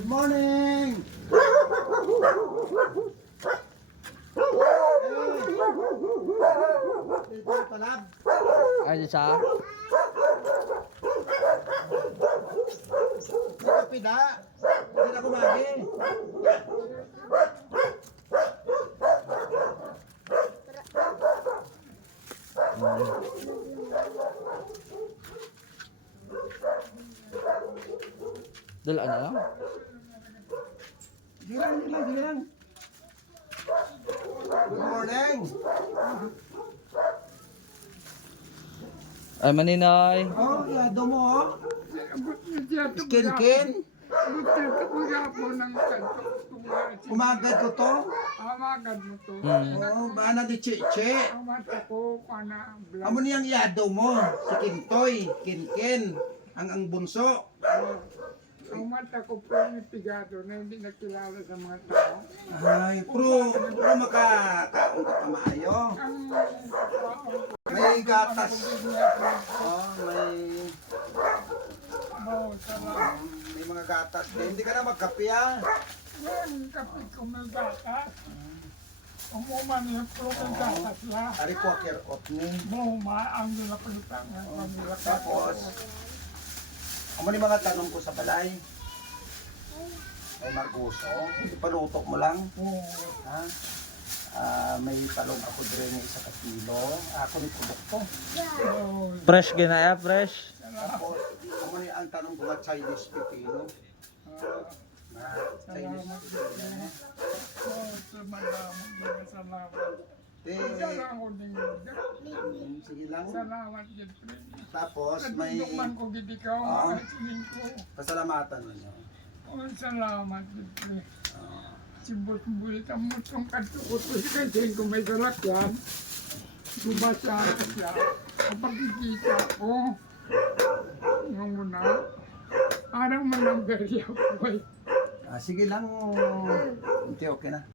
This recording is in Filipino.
Good morning! Dito talab. Ay, sa? Kapida. Hindi na kumagi. Dala na lang. Sige lang. Good morning. Ay, Maninoy. Oh, yado mo oh. Skin. Umagad ko to. Oh, bana di chiche. Amo niyang yado mo. Si Kintoy, Kinken, ang bunso. Ang mata ko po yung pigado na hindi nakilala sa mga tao. Ay, pero makakaon ka pa maayo. May gatas. Oh, may mga gatas din. Hindi ka na magkape ah. Yung kapit ko may gatas. Umuman yung pro may gatas lang. Ari ko kirkot ni. Mahuma ang nilapalitan ng pamilya. Tapos, amo ni mga tanong ko sa balay. May marguso. Ipalutok mo lang. Ha? May talong ako dre ng 1 kilo. Ako ni produkto. Fresh ginaya, fresh. Tapos, amo ni ang tanong ko nga Chinese pipino. Chinese pipino. Salamat. Sige lang. Salamat din. Tapos, may Nagdukman ko gidikaw. Kasilin ko. pasalamatan mo niyo. Oh, salamat din. Sibot-bulit ang mutong katukutos kasi kung may salakyan, bubasa siya. Kapag kikita ko, yung muna, parang manang berya ko. Sige lang. Hindi, okay na.